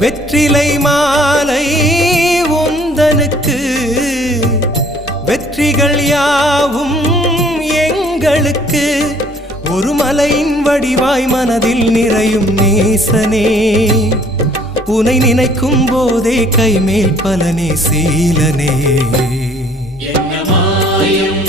வெற்றிலை மாலை உந்தனுக்கு வெற்றிகள் யாவும் எங்களுக்கு ஒரு மலையின் வடிவாய் மனதில் நிறையும் நேசனே உனை நினைக்கும் போதே கைமேல் பலனே சீலனே என்ன மாயம்